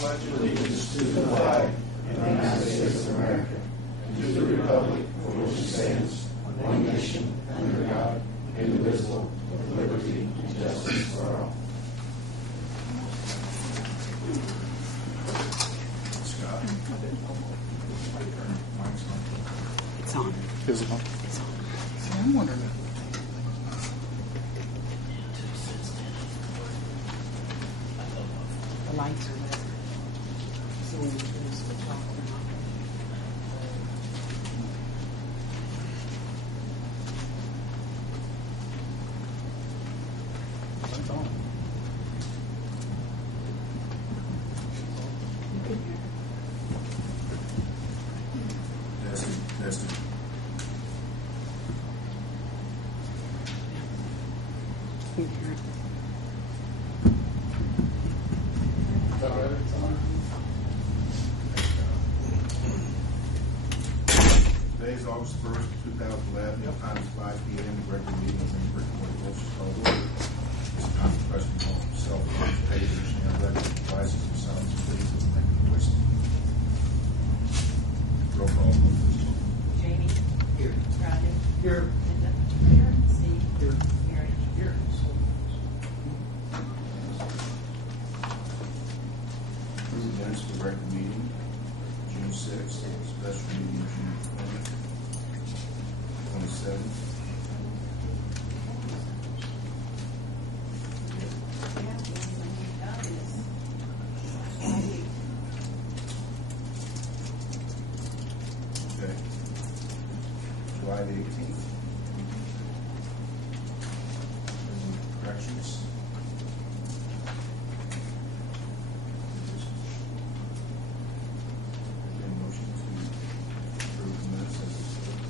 pledge allegiance to the flag of the United States of America, and to the republic for which it stands, one nation, under God, indivisible, with liberty and justice for all. Scott? It's on. Is it on? It's on. See, I'm wondering. The lights are lit. So when you do switch off and on. It's on. You can hear. Testing. You can hear it. Is that right? It's on. Today is August 1st, 2011. The time is 5 p.m. The regular meeting is in Brickwood, Wilshire, called order. This is not the question of self-consultation and elected devices and sounds, please, and make a voice. Roll call, please. Jamie. Here. Rodney. Here. Linda. Here. Steve. Here. Mary. Here. Approve the minutes for the regular meeting, June 6th, special meeting, June 20th, 27th. Yeah, the only thing we've got is Okay. July the 18th. Any corrections? Any motion to approve the minutes as displayed?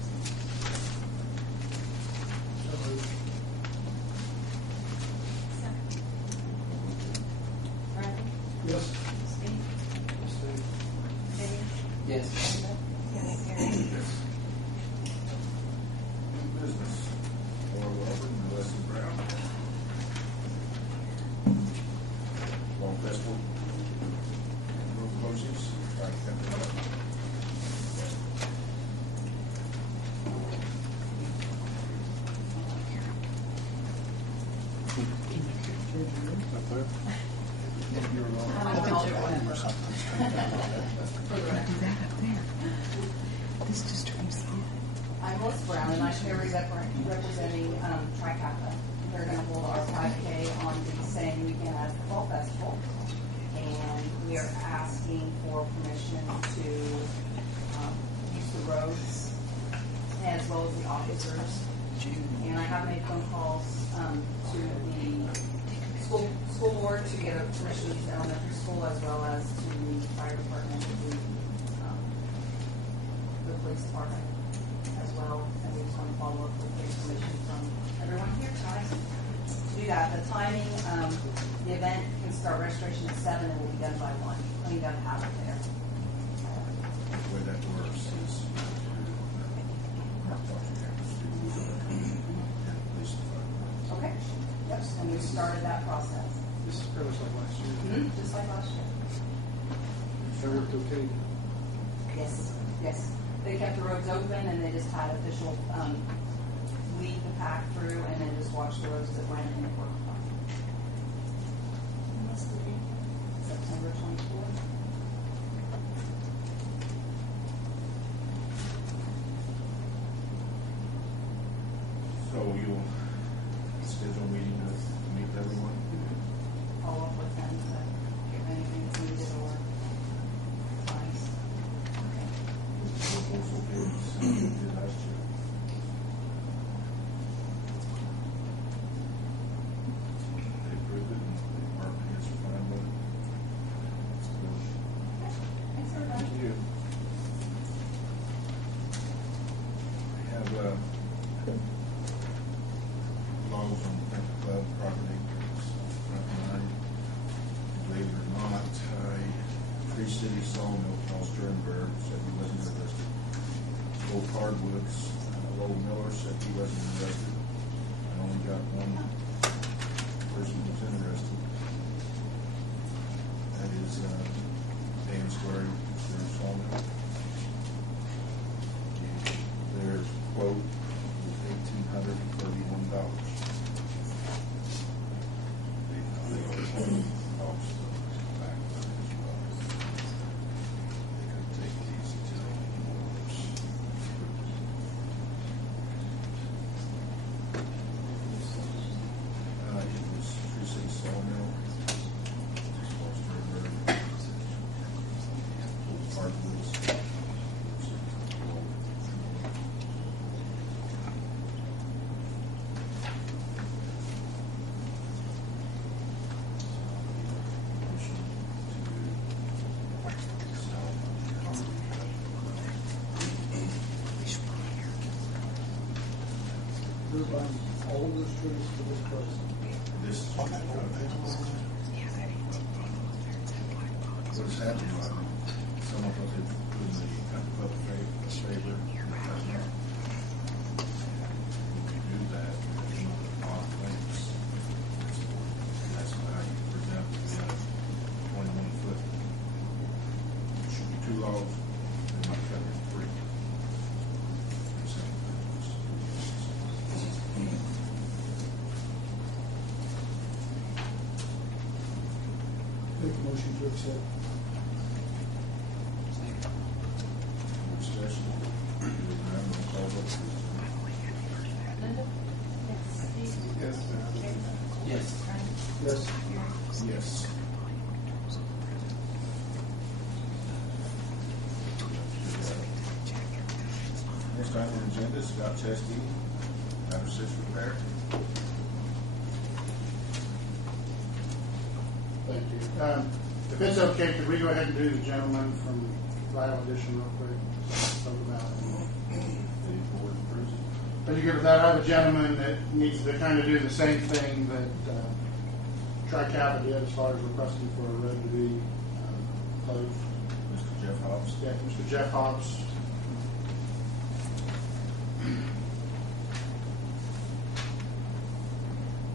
Rodney. Yes. Steve. Jamie. Yes. Linda. Yes. Mary. Yes. New business. Laura Welburn and Leslie Brown. Fall Festival. Road closings. Right, coming up. Up there? You were wrong. I think I'll you're call right. you or something. For the record. Do that up there. This just turns on. I'm Melissa Brown, and I'm here representing Kappa. They're going to hold our 5K on the same weekend as the Fall Festival, and we are asking for permission to use the roads as well as the officers. And I have made phone calls to the school board to get a permission to use the elementary school as well as to the fire department, the police department as well. And we just want to follow up with getting permission from everyone here tonight to do that. The timing, the event can start registration at 7 and will be done by 1. I mean, done half it there. The way that works is Mark talked to campus and police department. Okay. Yep. And we started that process. This is pretty much like last year. Just like last year. That worked okay. Yes. Yes. They kept the roads open and they just had official lead the pack through and then just watched the roads that went and it worked fine. September 24th. So you'll schedule a meeting to meet everyone? Follow up with them to if anything's needed or advice. Proposal bids, we did last year. They approved it and the department heads are fine with it. Thanks, everybody. Thank you. We have logs on the club property, front line. Believe it or not, Tree City Sawmill, Paul Sternberg, said he wasn't interested. Old Hardwoods, Lowell Miller said he wasn't interested. I only got one person All of those trees for this price. This is what is happening right now. Some of us have put in the public favor. We can do that on claims. That's why, for example, we have 21 foot. It should be 2 logs, and might cut it 3. Make a motion to accept. Discussion. Call vote, please. Linda? Yes. Steve? Yes, ma'am. Jason? Yes. Brian? Yes. Gary? Yes. Next item on the agenda is Scott Chasteen, Title 6 repair. Thank you. If it's okay, could we go ahead and do the gentleman from Ryle Edition real quick? Talk about it. The board approves it. Are you good with that? I have a gentleman that needs to kind of do the same thing that Tri-Kappa did as far as requesting for a road to be closed. Mr. Jeff Hobbs. Yeah, Mr. Jeff Hobbs.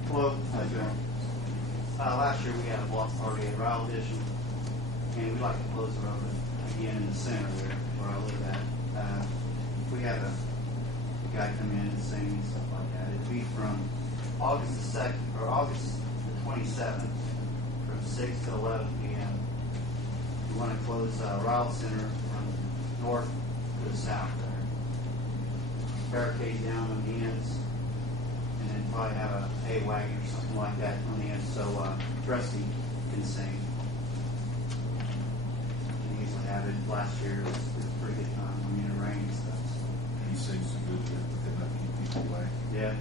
Hello, how you doing? Last year we had a block party at Ryle Edition, and we like to close the road again in the center where I live at. We had a guy come in and sing and stuff like that. It'd be from August the 2nd, or August the 27th, from 6 to 11 p.m. We want to close Ryle Center from north to the south there. Barricade down on the ends, and then probably have a hay wagon or something like that on the end so Rusty can sing. We usually have it. Last year it was a pretty good time. I mean, it rained and stuff. So. He sings so good that they not keep people away. Yeah.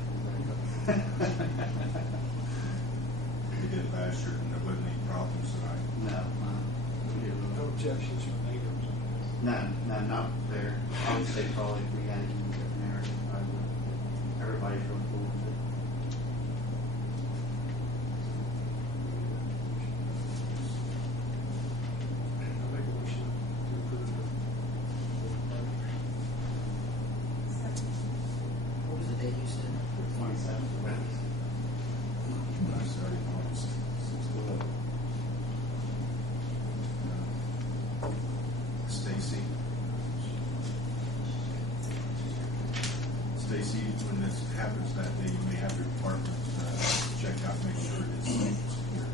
We did it last year and there wasn't any problems tonight. No. No objections from neighbors. None, not there. I would say probably if we had it in a different area, probably would. Everybody's real cool with it. I make a motion to approve the. What was the date you said? 27th. I started on 6 to 11. Stacy, when this happens that day, you may have your department check out, make sure it is safe and secure.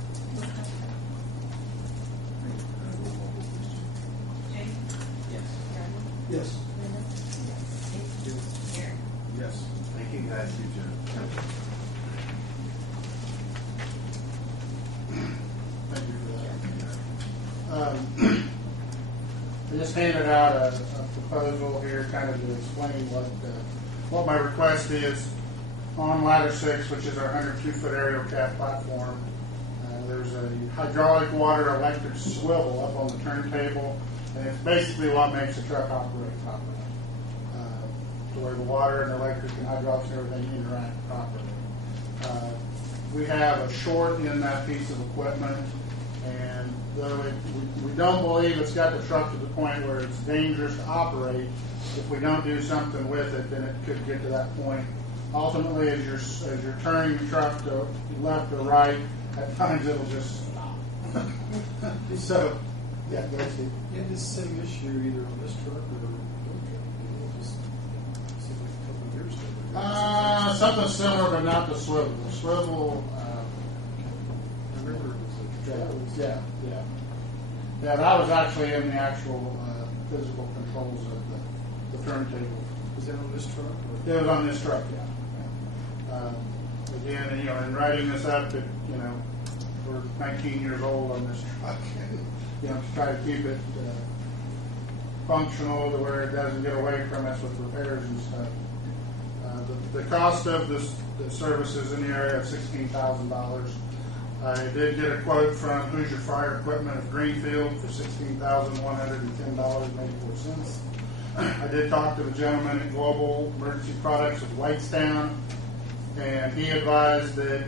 Roll call, please. Jason? Yes. Brian? Yes. Linda? Steve? Gary? Yes. Thank you, guys. Thank you, Jeff. Thank you for that. I just handed out a proposal here kind of to explain what my request is on ladder 6, which is our 102-foot aerial cap platform. There's a hydraulic water electric swivel up on the turntable, and it's basically what makes the truck operate properly, to where the water and electric and hydraulics and everything interact properly. We have a short in that piece of equipment, and though we don't believe it's got the truck to the point where it's dangerous to operate, if we don't do something with it, then it could get to that point. Ultimately, as you're turning the truck to left or right, at times it'll just stop. So, yeah, go ahead, Steve. You had this same issue either on this truck or the road truck. It just seemed like a couple of years ago. Something similar, but not the swivel. The swivel, I remember it was a yeah. Yeah, that was actually in the actual physical controls of the turntable. Was that on this truck? Or? It was on this truck, yeah. Again, in writing this up, we're 19 years old on this truck. To try to keep it functional to where it doesn't get away from us with repairs and stuff. The cost of the services in the area of $16,000. I did get a quote from Hoosier Fire Equipment of Greenfield for $16,110.84. I did talk to the gentleman at Global Emergency Products of Whitestown And he advised that,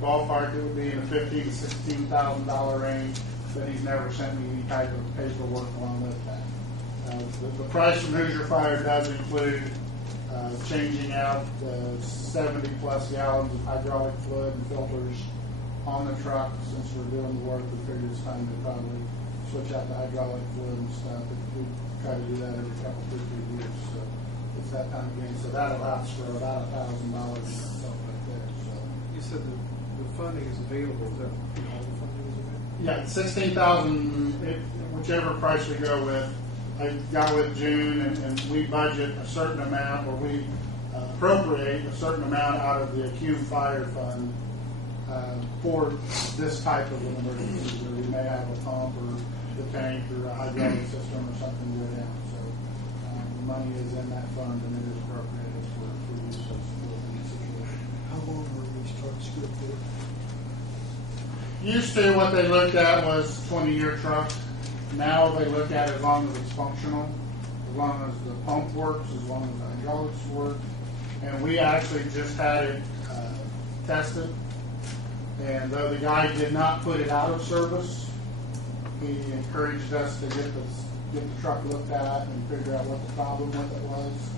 ballpark, it would be in the $15,000 to $16,000 range, but he's never sent me any type of paperwork along with that. The price from Hoosier Fire does include changing out 70 plus gallons of hydraulic fluid and filters on the truck. Since we're doing the work, we figured it's time to probably switch out the hydraulic fluid and stuff. We try to do that every couple, 2-3 years. So it's that time again. So that'll last for about $1,000 or something like that. So You said the funding is available. Is that all the funding is available? yeah, 16,000. Whichever price we go with. I got with June, and we budget a certain amount, or we appropriate a certain amount out of the Acute Fire Fund for this type of an emergency, where we may have a pump or the tank or a hydraulic system or something go down. So the money is in that fund, and it is appropriated for use of in this situation. How long were these trucks good for? Used to, what they looked at was 20-year truck. Now they look at it as long as it's functional, as long as the pump works, as long as the hydraulics work. And we actually just had it tested. And though the guy did not put it out of service, he encouraged us to get the truck looked at and figure out what the problem with it was.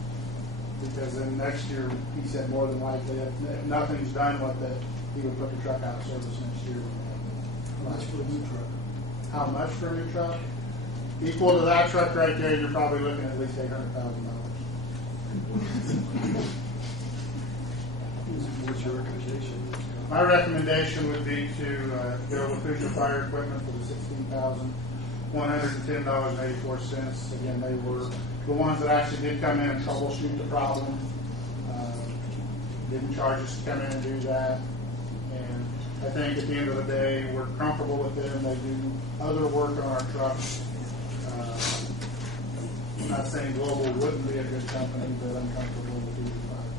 Because then next year, he said more than likely, if nothing's done with it, he would put the truck out of service next year. How much for a new truck? How much for a new truck? Equal to that truck right there, you're probably looking at least $800,000. What's your recommendation? My recommendation would be to go with Hoosier Fire Equipment for the $16,110.84. Again, they were the ones that actually did come in and troubleshoot the problem. Didn't charge us to come in and do that. And I think at the end of the day, we're comfortable with them. They do other work on our trucks. I'm not saying Global wouldn't be a good company, but I'm comfortable with Hoosier Fire.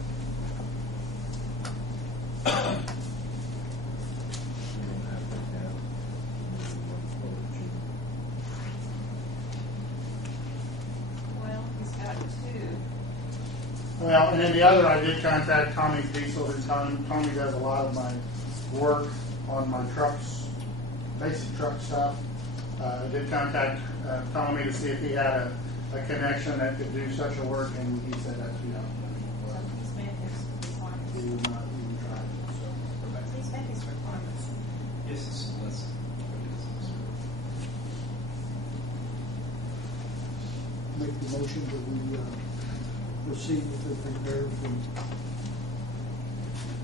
Well, he's got two. Well, and then the other, I did contact Tommy's Diesel, and Tommy does a lot of my work on my trucks, basic truck stuff. I did contact Tommy to see if he had a connection that could do such a work, and he said that's beyond him. He's met his requirements. He would not even try it. He's met his requirements. Yes, it's less. Make the motion that we proceed with the repair from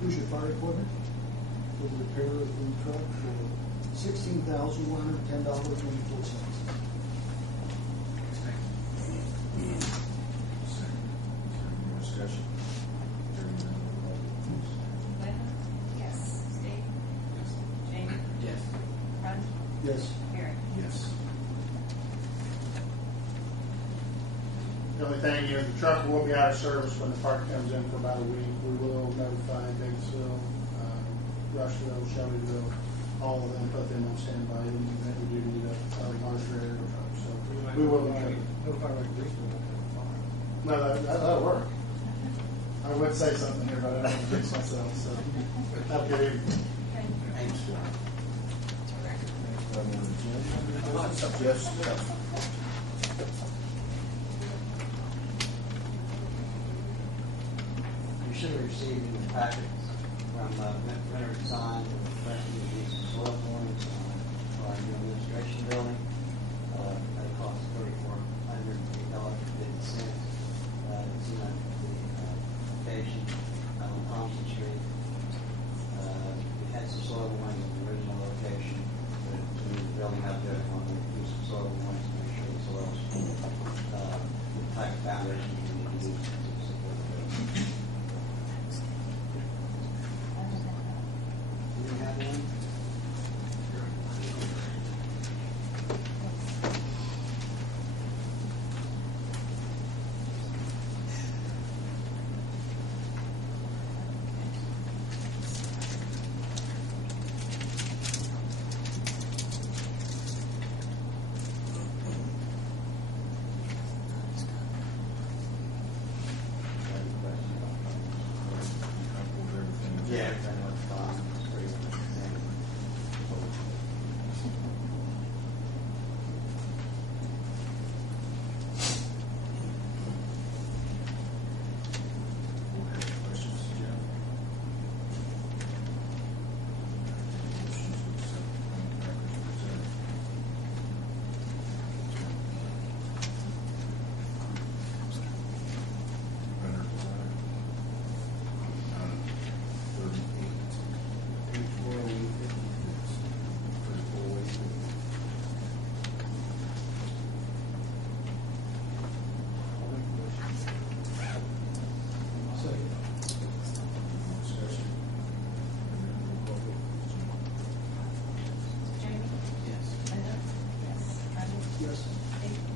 Hoosier Fire Equipment for the repair of the truck for $16,110.24. More discussion? Hearing none, roll call, please. Linda? Yes. Steve? Yes. Jamie? Yes. Run? Yes. Aaron? Yes. The only thing is, the truck will be out of service when the part comes in for about a week. We will notify Batesville, Rushville, Shelbyville, all of them, put them on standby, and then we do need a large trailer truck, so we will. Notify like Greensburg. No, that'll work. I would say something here, but I don't want to fix myself, so. Have a good evening. Thanks. Yes. You should have received in the packets from Winter Design, these soil warnings for our new administration building. That cost $3,408.50. It's in the location on Thompson Street. We had some soil warnings in the original location, but to move the building out there, I want to do some soil warnings to make sure the soil's the type of foundation you need to use to support the building. Do you have one?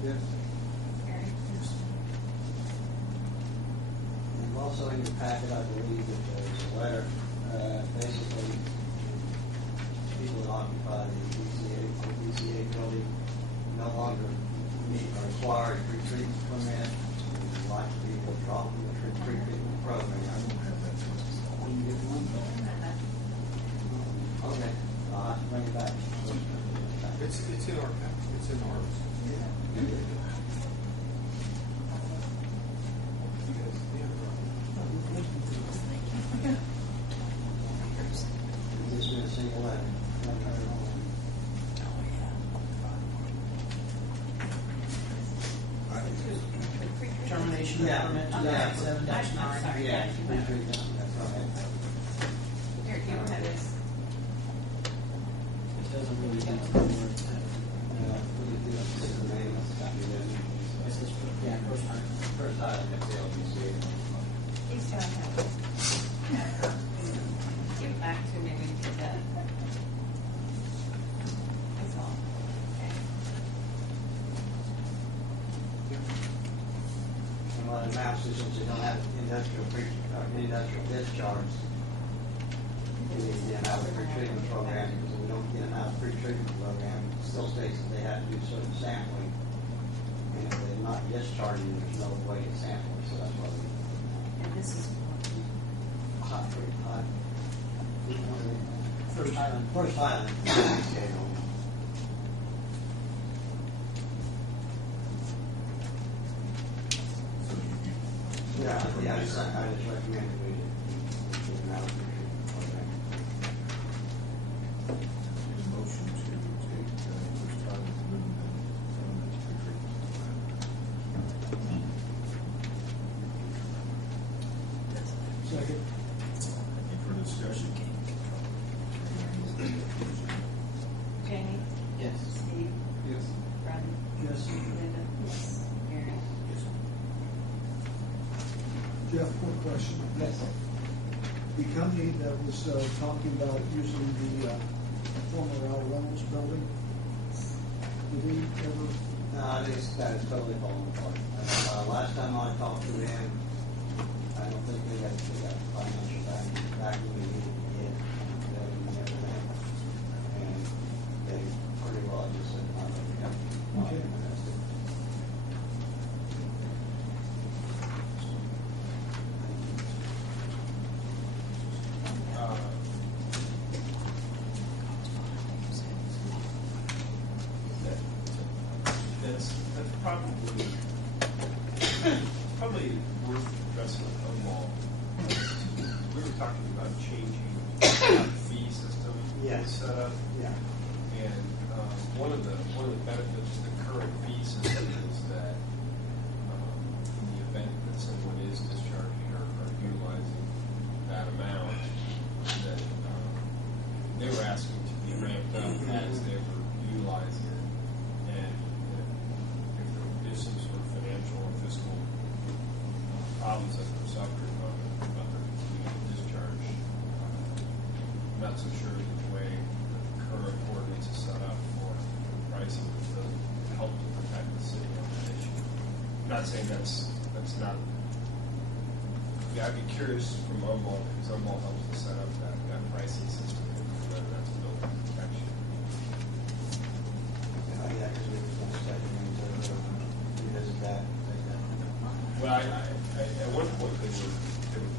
Yes. Aaron? And also in your packet, I believe that there's a letter, basically, people that occupy the BCA building no longer meet or require a pre-treatment permit. We'd like to be withdrawn from the pre-treatment program. When you get one, okay, I'll have to bring it back. It's in our package. It's in ours. It's just been a single letter. Termination Yeah. permit Yeah. 2007-9. Sorry. Yeah, pre-treatment, that's right. Eric, you have this. It doesn't really get to the word. This is the name of the company. This is, yeah, first time. First item at the LBC. He's gonna have it. Give it back to me when you get done. That's all. Okay. And what it amounts to, since you don't have industrial discharge, you need to get out of the pre-treatment program, because if we don't get them out of the pre-treatment program, it still states that they have to do certain sampling. And if they're not discharging, there's no way to sample it, so that's why we. And this is. Hot. First island. First island. Yeah, I just recommend that we get them out of the pre-treatment program. Need a motion to take first time and move them from the pre-treatment plan. Second. Any further discussion? Jamie? Yes. Steve? Yes. Brandon? Yes. Linda? Yes. Aaron? Jeff, quick question. Yes. The company that was talking about using the former Al Reynolds building, did he ever? No, that is totally falling apart. Last time I talked to them, I don't think they got financial back when we needed to get building and everything. And they pretty well just said, I'm going to come. Okay. That's probably worth addressing with Omal. We were talking about changing the fee system Yes. set up, Yeah. and one of the benefits of the current fee system is that in the event that someone is discharging or utilizing that amount, that they were asking to be ramped up as they were utilizing it, and if there is some sort of financial or fiscal problems that they're suffering on their continued discharge, I'm not so sure that the way that the current ordinance is set up for pricing doesn't help to protect the city on that issue. I'm not saying that's not. Yeah, I'd be curious from Humboldt, because Humboldt helps to set up that pricing system, whether that's built in protection. Yeah, because we were going to start to revisit that. Well, at one point they were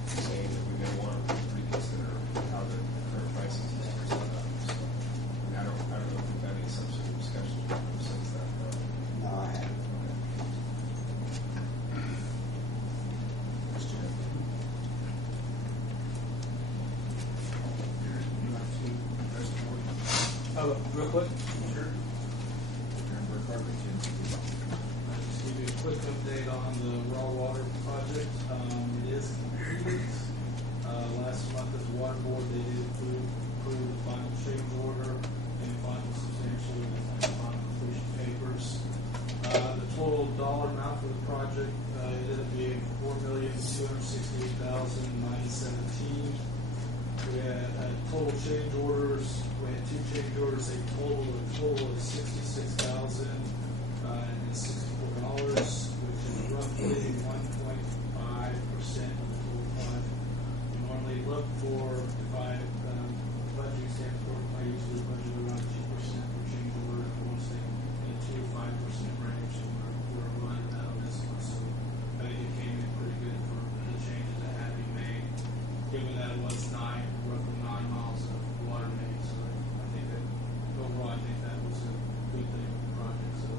saying that we may want to reconsider how the current pricing system is set up. So, I don't know if we've had any subsequent discussions with them since that. No, I haven't. Real quick. Sure. Just give you a quick update on the raw water project. It is complete. Last month as water board, they did approve the final change order and final substantial and final completion papers. The total dollar amount for the project ended up being $4,268,917. We had total change orders. We had 2 change orders, a total of $66,000. and it's $64, which is roughly 1.5% of the total fund. We normally look for, if I, budgeting standpoint, I usually budget around 2% for change order, I want to say in the 2 to 5% range, and we're running that on this one, so I think it came in pretty good for the changes that had to be made, given that it was roughly 9 miles of water main, so I think that overall, I think that was a good thing for the project, so.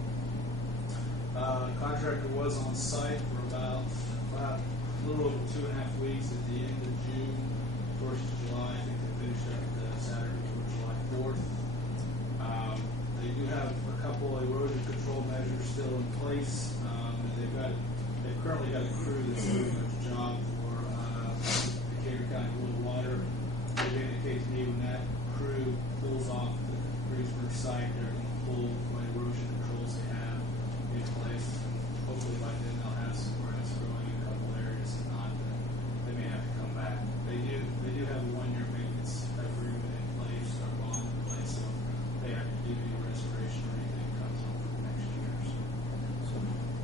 Contractor was on site for about a little over 2.5 weeks at the end of June, 1st of July. I think they finished up Saturday before July 4th. They do have a couple erosion control measures still in place. They've currently got a crew that's doing a job for Decatur County Blue Water. They've indicated to me when that crew pulls off the Greensburg site, they're going to pull what erosion controls they have in place. Hopefully by then they'll have some grass growing in a couple areas. If not, they may have to come back. They do have a 1-year maintenance agreement in place, or bond in place, so they have to do any restoration or anything that comes up for the next year. So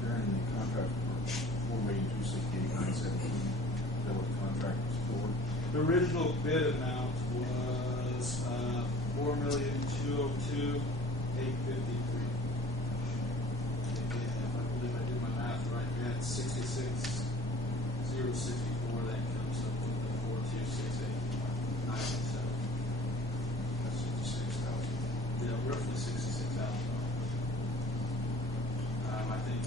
during the contract for $4,268,917, is that what the contract was for? The original bid amount was $4,202,853. If I believe I did my math right, we had 66,064. That comes up with the 4,268,917. That's $56,000. Yeah, roughly $66,000. I think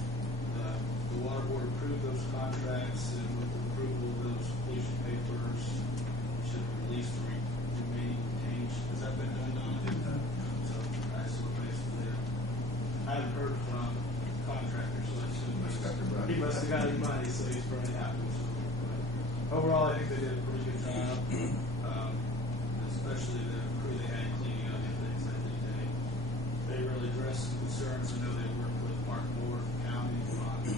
the water board approved those contracts, and with the approval of those completion papers, should release the remaining retained. Has that been done, Don? So, basically, I haven't heard from the contractor, so I assume he must have got his money, so he's pretty happy. So, overall, I think they did a pretty good job, especially the crew they had cleaning up and things. I think they really addressed some concerns. I know they worked with Mark Moore County on the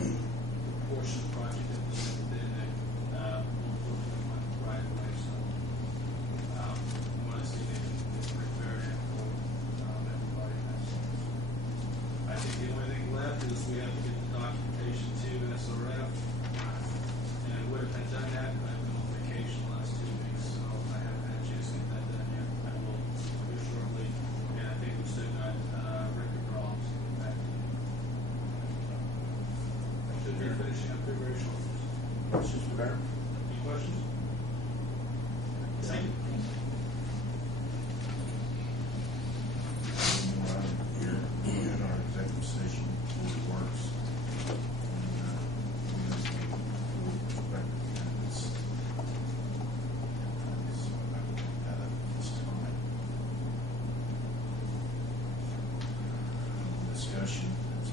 portion of the project that was within that unfortunately went right away. So I want to see they were fair and equitable, everybody in that sense. I think the only thing left is we have to get the documentation to SRF, and I would have been done that, but I've been on vacation the last 2 weeks, so I haven't had a chance to get that done yet. I will do shortly, and I think we've still got record problems to get back to. Should be finishing up there very shortly. Questions for Darren? Any questions? Thank you. Here, we had our executive session, it works. And we have some prospective candidates. So I would take that up at this time. Discussion as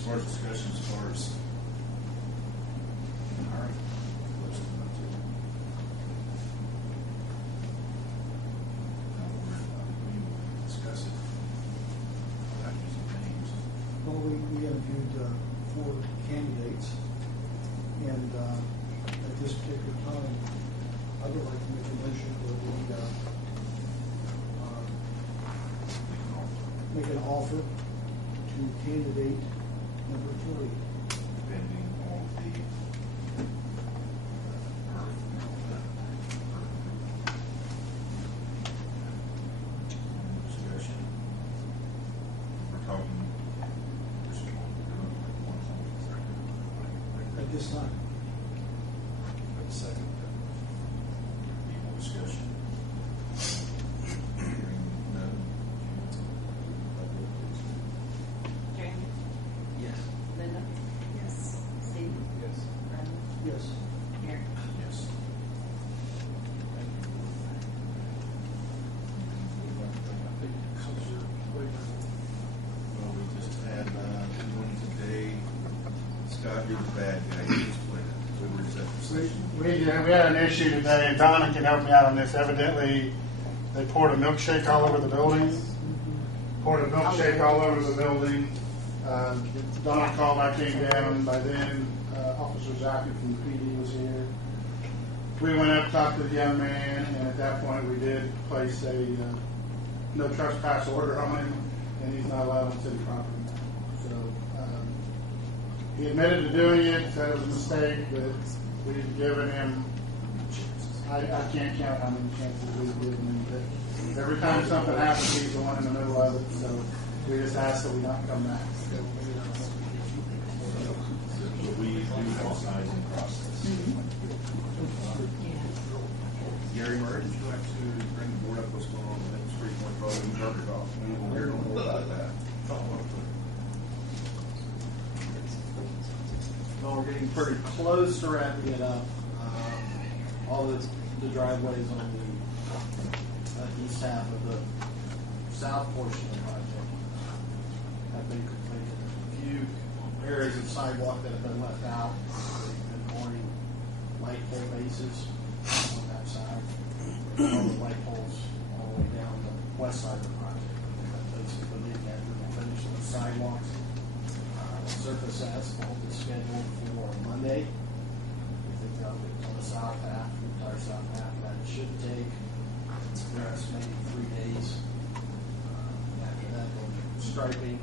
far as discussion as far as hiring. What's it about to? Not worried about it. We will discuss it. Without using names. Well, we interviewed 4 candidates, and at this particular time, I would like to make a motion that we make an offer to candidate number 3. Depending on the discussion. We're talking just one At this time. second. Any more discussion? Hearing none. Jamie? Yes. Linda? Yes. Steve? Yes. Brandon? Yes. Gary? Yes. Well, we just had one today. Scott, you're the bad guy. You just played it. We were executive session. We had an issue today, and Donna can help me out on this. Evidently, they poured a milkshake all over the building. Poured a milkshake all over the building. Donna called, I came down. By then, Officer Zaki from the PD was here. we went up, talked to the young man, and at that point we did place a no trespass order on him, and he's not allowed on city property now. So he admitted to doing it, said it was a mistake, but we've given him, I can't count how many chances we've given him. But every time something happens, he's the one in the middle of it, so we just ask that we not come back. So we do sizing process. Gary Murray, would you like to bring the board up what's going on with that street one road and Burger Off? We'll hear no more about that. Well, we're getting pretty close to wrapping it up. All the driveways on the east half of the south portion of the project have been completed. A few areas of sidewalk that have been left out. They've been pouring light pole bases on that side. All the light poles all the way down the west side of the project. Basically, leading after we finish the sidewalks. Surface asphalt is scheduled for Monday. We think on the south half, the entire south half, that should take, they're estimating 3 days. After that, they'll be striping,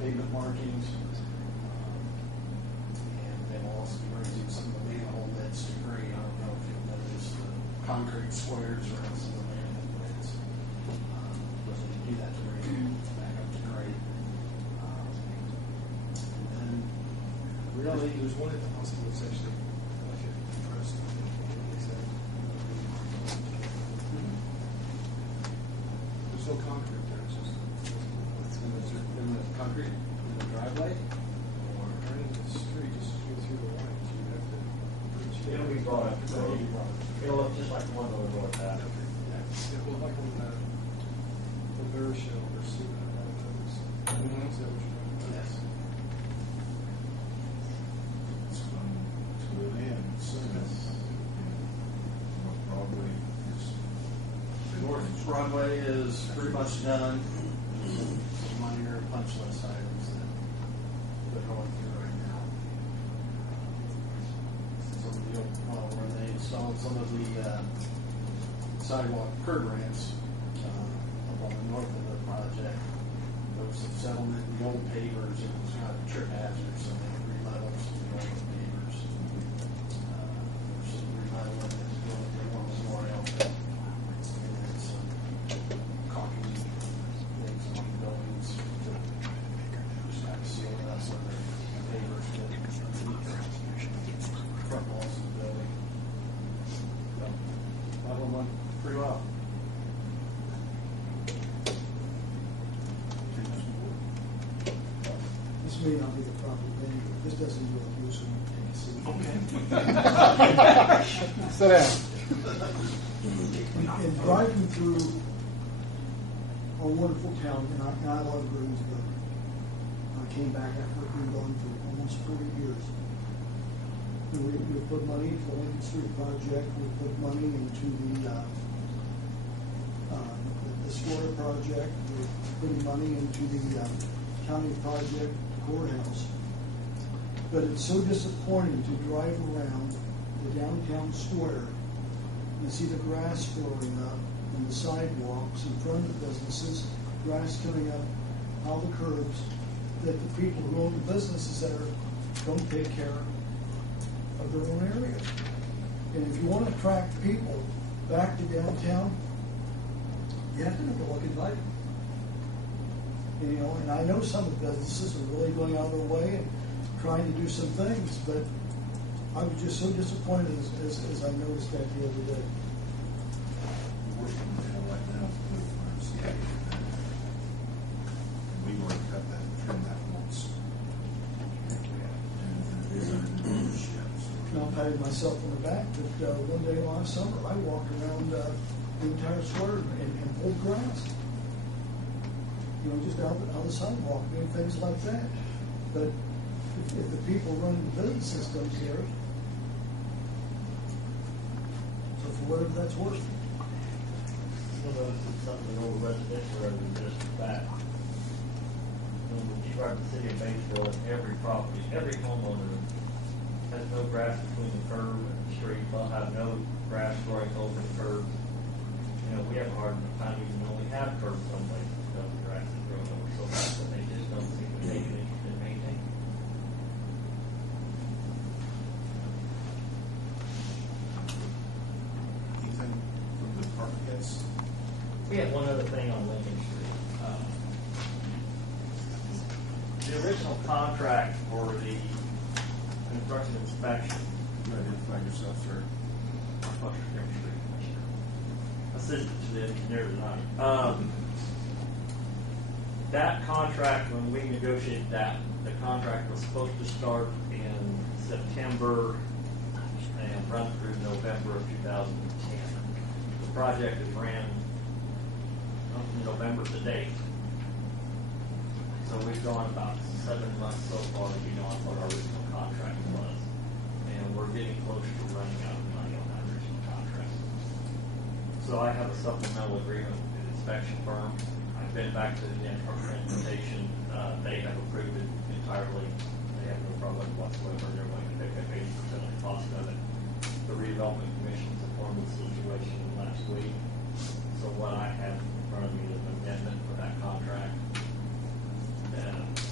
pavement markings, and they will also be raising some of the manhole beds to grade. I don't know if you'll notice the concrete squares around some of the manhole beds. But they do that to raise it back up to grade. Really, There's one at the hospital that's actually like a compressed. There's no concrete there. It's just in the concrete, in the driveway, or right into the street, just go through the lines. You have to. It'll be brought up. It'll look just like the one over north half. It will like on the bear show or see that. Is that what you're doing? yes. It's going to an end soon. Probably North Broadway is pretty much done. Some minor punch list items that they're going through right now. Some of the, where they installed some of the sidewalk curb ramps up on the north of the project. There was some settlement in the old pavers. It was kind of a trip hazard, so they re-leveled some of the old pavers. There's some re-leveling that's going to one Memorial. And then some caulking things on the buildings to just kind of seal it up so the pavers fit front walls of the building. So, that one went pretty well. This may not be the proper venue, but this doesn't do abuse and take a seat. Sit down. In driving through our wonderful town, and I love Greensburg. I came back after being gone for almost 40 years. And we put money into the Lincoln Street project. We put money into the Square project. We're putting money into the county project courthouse. But it's so disappointing to drive around the downtown square and see the grass growing up and the sidewalks in front of the businesses, grass coming up all the curbs, that the people who own the businesses there don't take care of their own area. And if you want to attract people back to downtown, you have to make it look inviting. You know, and I know some of the businesses are really going out of their way and trying to do some things, but I was just so disappointed as I noticed that the other day. we're working on that right now to put our CA in that. And we've already cut that, trimmed that once. And it is under new ownership. And I'm patting myself on the back, but one day last summer, I walked around the entire square and pulled grass. You know, just out the sidewalk, doing things like that. But if the people running the business systems here, so for whatever that's worth. You'll notice it's something over residential rather than just that. When you drive the city of Batesville, every property, every homeowner has no grass between the curb and the street. They'll have no grass growing over the curb. You know, we have a hard enough time even though we have curbs someplace because the grass is growing over so fast that they just don't seem to take an interest in maintaining. Ethan, from the department heads? We have one other thing on Lincoln Street. The original contract for the construction inspection, Identify yourself, sir. assistant to the engineer tonight. That contract, when we negotiated that, the contract was supposed to start in September and run through November of 2010. The project has ran from November to date. So we've gone about 7 months so far, on what our original contract was. And we're getting close to running out of money on that original contract. So I have a supplemental agreement with the inspection firm. I've been back to the implementation. They have approved it entirely. They have no problem whatsoever. They're going to pick up 80% of the cost of it. The redevelopment commission's informed of the situation last week. So what I have in front of me is an amendment for that contract.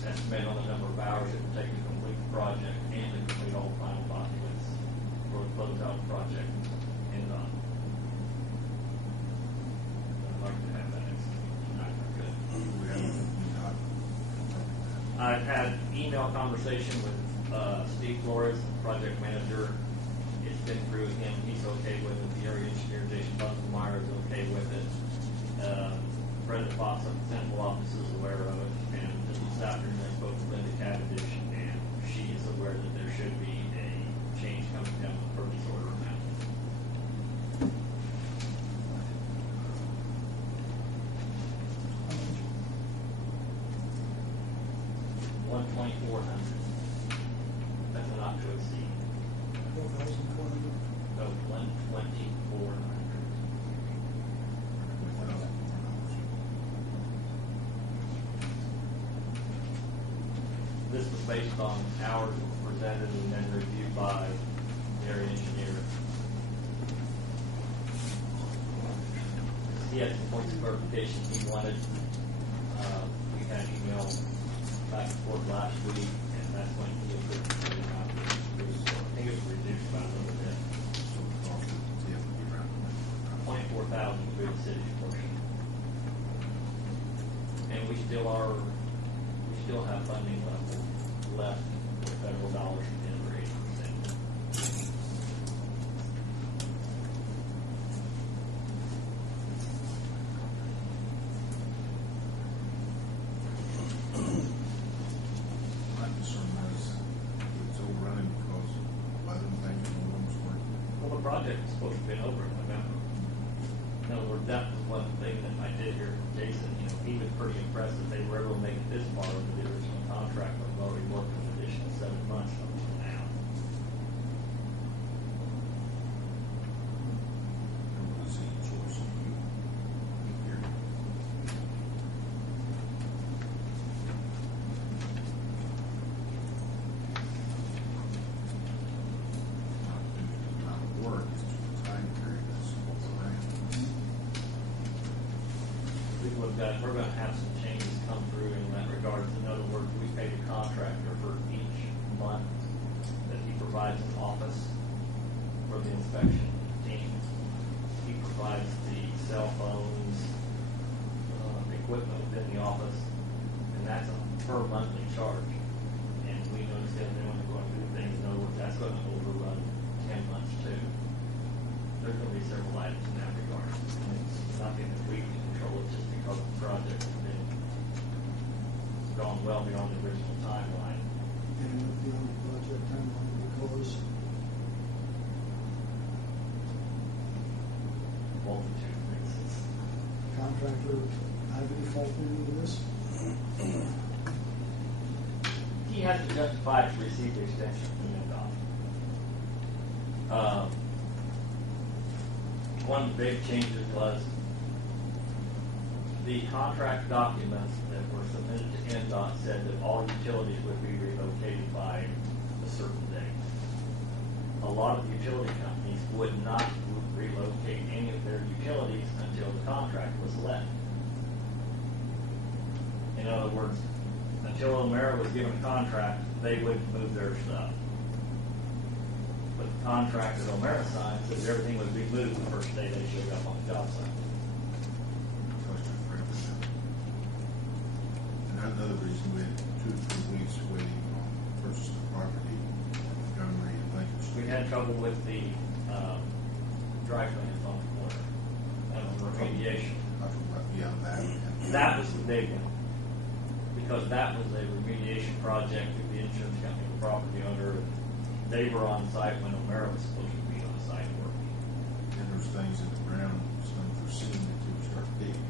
Estimate on the number of hours it will take to complete the project and to complete all the final documents for the closeout project. And I'd like to have that tonight. Good. I've had email conversation with Steve Flores, the project manager. It's been through with him. He's okay with it. The area engineer, Jason Bunsenmeyer, is okay with it. Brenda Fox at the central office is aware of it. And this afternoon I spoke to Linda Cavendish, and she is aware that there should be a change coming down the purchase order amount. $1,400. That's a not to exceed. 4,400. No, $1,400. This was based on hours that were presented and then reviewed by the area engineer. He had some points of clarification he wanted. We had an email back and forth last week, and that's when he approved the amount. I think it was reduced by a little bit. 24,000 for the city's portion. And we still have funding left for federal dollars from the other 80%. My concern is it's overrunning because other things in the room's working. Well, the project is supposed to have been over in November. In other words, that was one thing that I did hear from Jason. He was pretty impressed that they were able to make it this far into the original contract, but we've already worked an additional 7 months up to now. Everyone's seeing choice of you. Here. Not the work, it's just the time period that's what's around. We're going to have some changes come through in that regard. In other words, we pay the contractor for each month that he provides an office for the inspection team. He provides the cell phones, equipment within the office, and that's a per monthly charge. And we understand they want to go and do things. In other words, that's going to overrun 10 months too. There's going to be several items in that regard. And it's nothing that we can control. It's just because the project has been gone well beyond the original timeline. And beyond the project timeline because Multitude of reasons. contractor have any fault in any of this? He has to justify to receive the extension from NDOT. One of the big changes was the contract documents that were submitted to NDOT said that all utilities would be relocated by a certain date. lot of the utility companies would not relocate any of their utilities until the contract was let. In other words, until O'Mara was given a contract, they wouldn't move their stuff. But the contract that O'Mara signed says everything would be moved the first day they showed up on the job site. Question for everyone. And another reason we had 2 to 3 weeks waiting on purchase of the property, Montgomery and Lincoln We Street. had trouble with the dry cleaners on the corner. Remediation. I forgot, yeah, that. That was the big one. Because that was a remediation project that the insurance company, the property owner, they were on site when O'Mara was supposed to be on site working. And there's things in the ground, it's unforeseen until we start digging.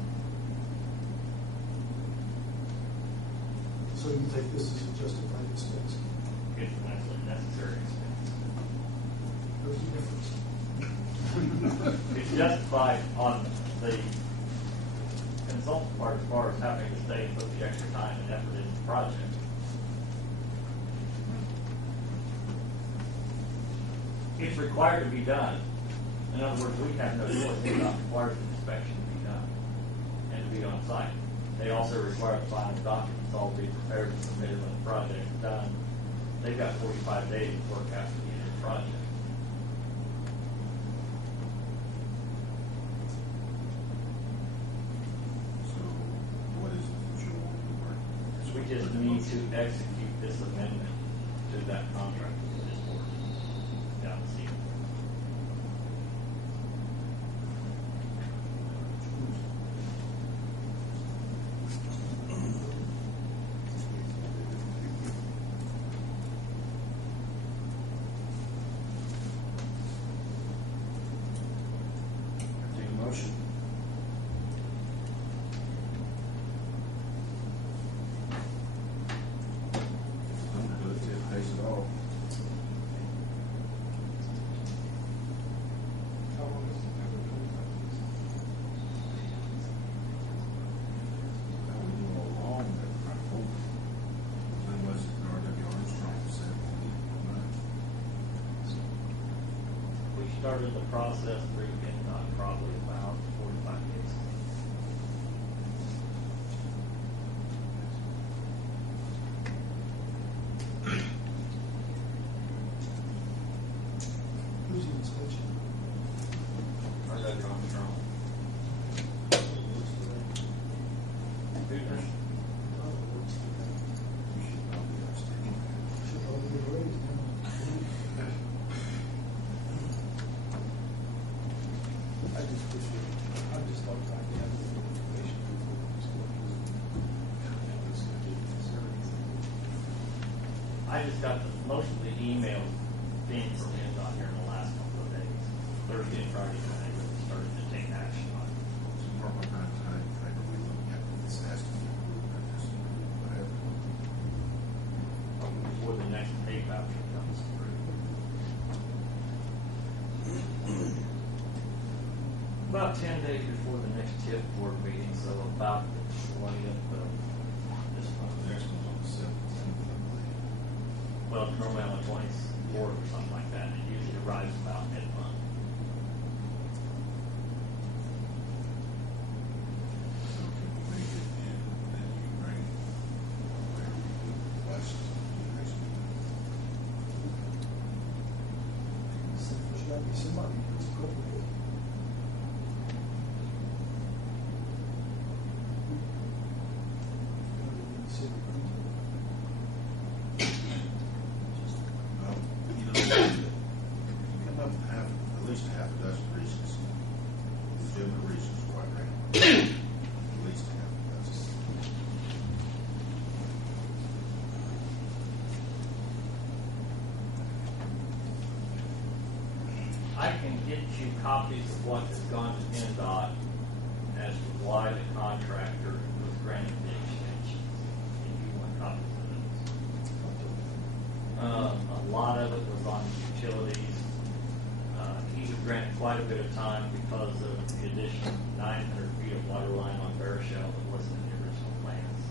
So you think this is a justified expense? It's an absolutely necessary expense. There's a difference. It's justified on the consultant part as far as having to stay and put the extra time and effort into the project. It's required to be done. In other words, we have no choice. It requires the inspection to be done and to be on site. They also require the final documents all be prepared and submitted when the project is done. They've got 45 days to work after the end of the project. So what is it that you want to work? So we just need to execute this amendment to that contract with this board. Down the seat. Take a motion. Understood, it pays it all. How long is it ever been like this? Now we knew all along that October, when was it, R.W. Armstrong said, We started the process through NDOT probably about 45 days ago. Who's the inspection? R.W. Armstrong. Hooters, You should probably ask him. Should probably get raised now. I just wish I just thought I could have the information before this I just got most of the emails being from NDOT here in the last couple of days. Thursday and Friday night, they really started to take action on it. So what kind of time frame are we looking at when this has to be approved, not just approved, whatever? Before the next pay voucher comes through. About 10 days before the next TIF board meeting, so about the 20th of this The month. next one's on the 17th, I believe. Well, it's normally on the 24th or something like that. It usually arrives about mid-month. So can we make it in, then you bring whatever we do last to the next meeting? So there's got to be somebody who's appropriate. Well, you know, you come up with at least half a dozen reasons, legitimate reasons why I bring it. At least half a dozen. I can get you copies of what has gone to NDOT as to why the contractor was granted the extension. If you want copies of those. A lot of it was on utilities. He was granted quite a bit of time because of the additional 900 feet of water line on Barishel that wasn't in the original plans.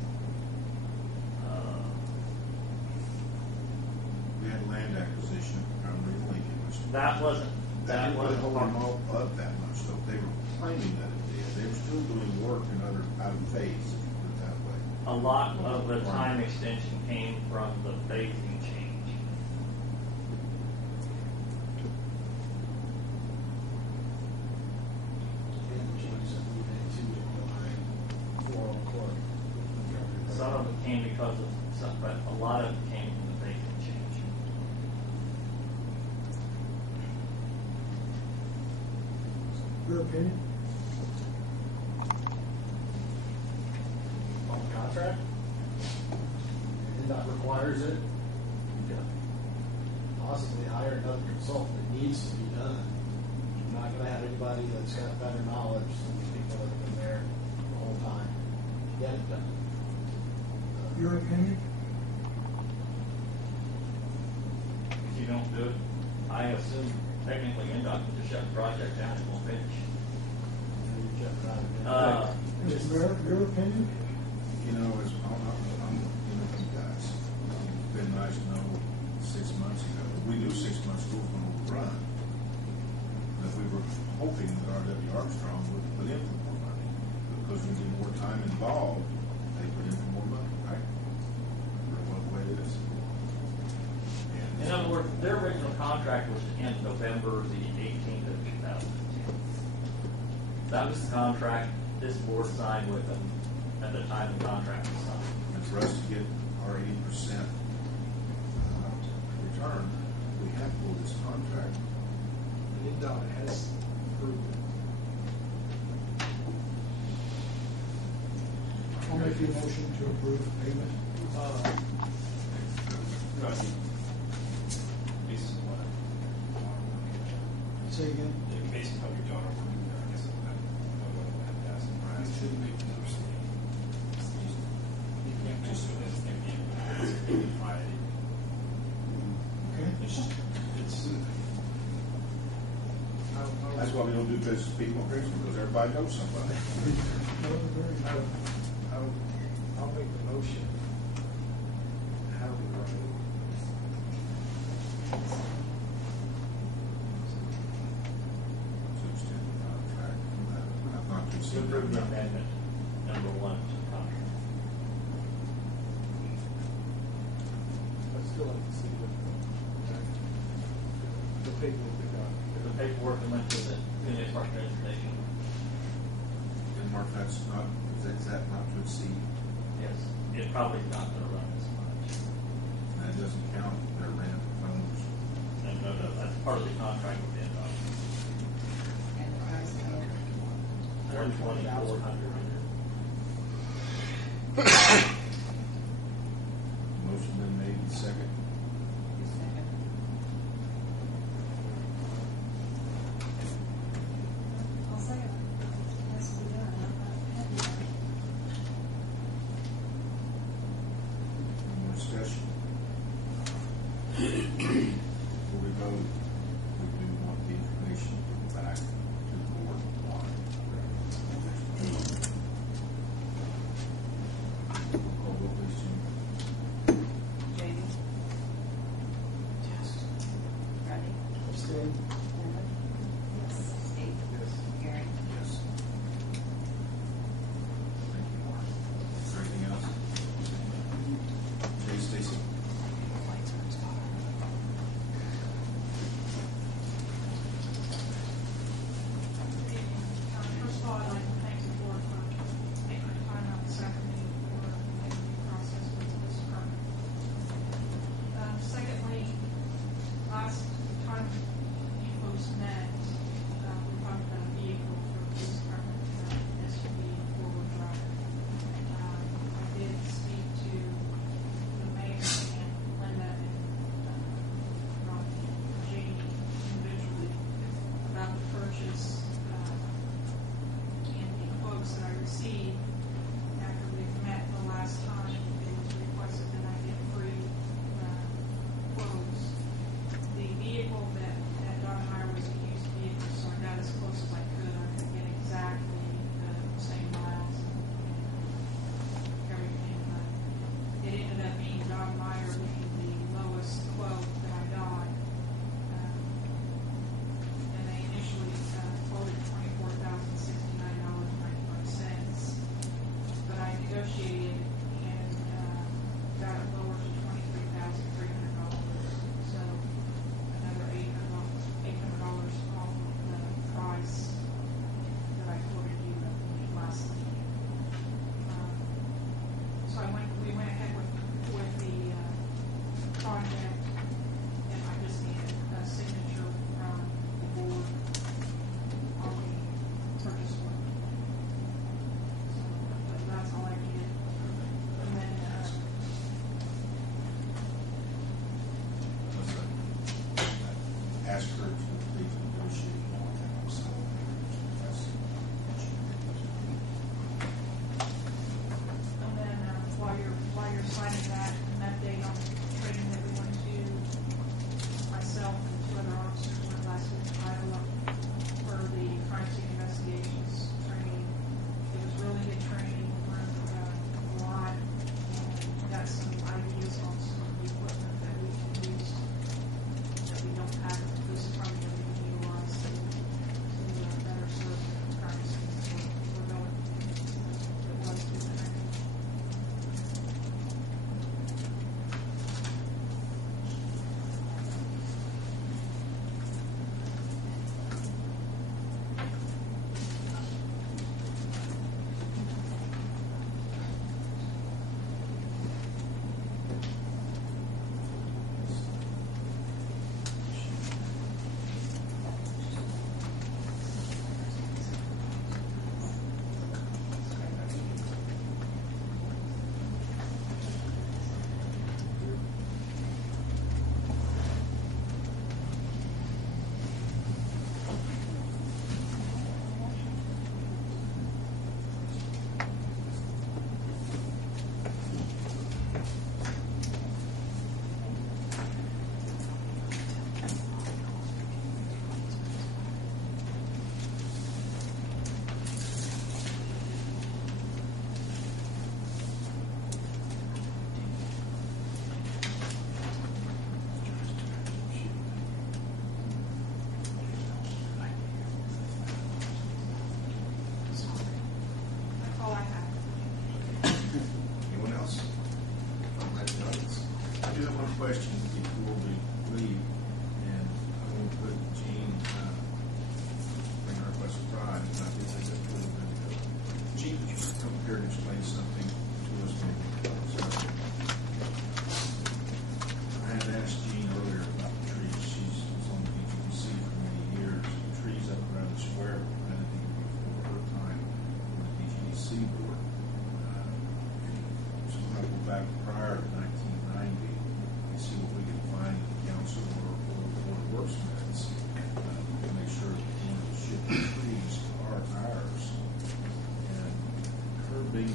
We had land acquisition, Montgomery and Lincoln, which That wasn't, That that didn't really wasn't hold them part. all up that much, though. They were claiming that it did. They were still doing work in other, out of phase, if you put it that way. A lot of the time extension came from the phasing change. And the changes that we made to the line for Clark. Some of it came because of some, but a lot of it came from the phasing change. Your opinion? On the contract. NDOT requires it. Possibly hire another consultant. It needs to be done. You're not gonna have anybody that's got better knowledge than the people that have been there the whole time. Get it done. Your opinion? If you don't do it, I assume technically NDOT can just shut the project down and won't finish. Mr. Mayor, your opinion? You know, as, I'm with you guys. It's been nice to know 6 months ago. We knew 6 months ago was going to run. But we were hoping that R.W. Armstrong would put in for more money. Because we need more time involved, they put in for more money, right? For what way it is. In other words, their original contract was to end November the 18th of 2010. That was the contract this board signed with them at the time the contract was signed. And for us to get our 80% return, we have to pull this contract. NDOT has approved it. I'll make the motion to approve the payment. This is what Say again? based on your daughter, I guess You should make the motion. you can't just so that's empty Friday. Okay. It's That's why we don't do business with people in Greensburg, because everybody knows somebody. I'll make the motion. How do we run it? To extend the contract. Not to To extend approve the the amendment, number one to the contract. I'd still like to see the paperwork they got. The paperwork that went to the Union Department of Transportation. And Mark, that's not, is that not to exceed? Yes, it's probably not going to run as much. That doesn't count their rent, phones. No, that's part of the contract with NDOT. And the price tag. 120,400. Motion been made, and second. I'll say it has to be done. I'm happy about it. Any more discussion? Before we vote, we do want the information back to the board on. Call vote, please, Jim. Jamie? Yes. Rodney? Abstain. Linda? Yes. Steve? Yes. Gary? Yes. Thank you, Mark. Is there anything else? Jay, Stacy? First of all, I'd like to thank the board for taking the time out this afternoon for making the process with this department. Secondly, last time you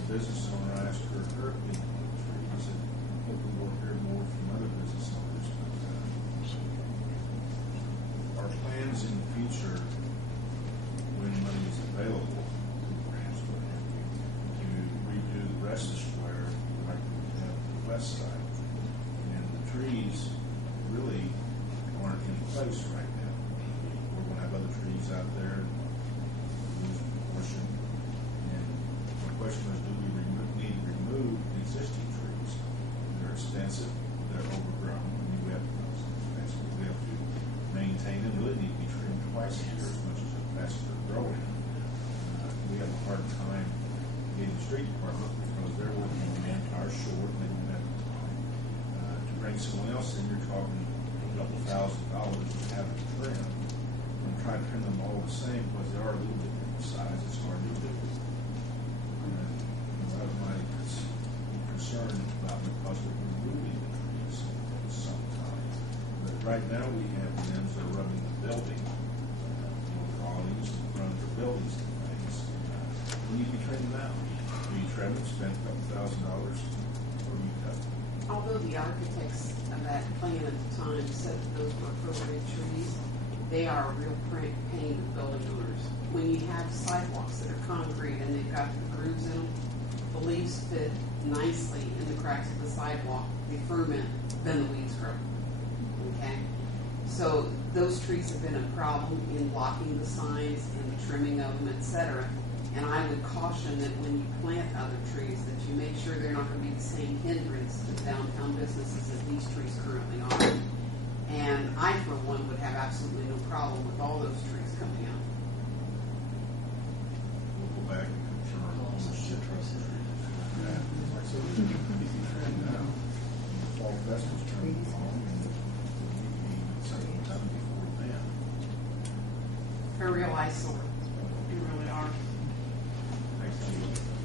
business owner, I asked her opinion on the trees, and hopefully we'll hear more from other business owners. But, our plans in the future, when money is available, grants, what have you, to redo the rest of the square like we have the west side. And the trees really aren't in place right now. We're going to have other trees out there, lose proportion. And my question was, do we need to remove the existing trees? They're expensive, they're overgrown. I mean, we have to maintain them. They really need to be trimmed twice a year as much as they're growing. We have a hard time getting the street department because they're working on manpower short and they don't have time. To bring someone else in, you're talking a couple $1,000 to have them trimmed. I'm trying to trim them all the same because they are a little bit different size. It's hard to do. A lot of my concern about the cost of removing the trees sometimes. But right now we have limbs that are rubbing the building, colonies in front of the buildings and things. We need to be trimmed them out. Do you trim them, spend a couple $1,000, or do you cut them? Although the architects of that plan at the time said that those were appropriate trees, they are a real pain to building owners. When you have sidewalks that are concrete and they've got the grooves in them, the leaves fit nicely in the cracks of the sidewalk. They ferment, then the weeds grow. Okay? So those trees have been a problem in blocking the signs and the trimming of them, etc. And I would caution that when you plant other trees, that you make sure they're not going to be the same hindrance to downtown businesses as these trees currently are. And I, for one, would have absolutely no problem with all those trees coming out. We'll go back and confirm all the shit trees. So we can be trimmed now. The fall festivals turn along and we need to be something done before then. They're a real eyesore. They really are. Thank you.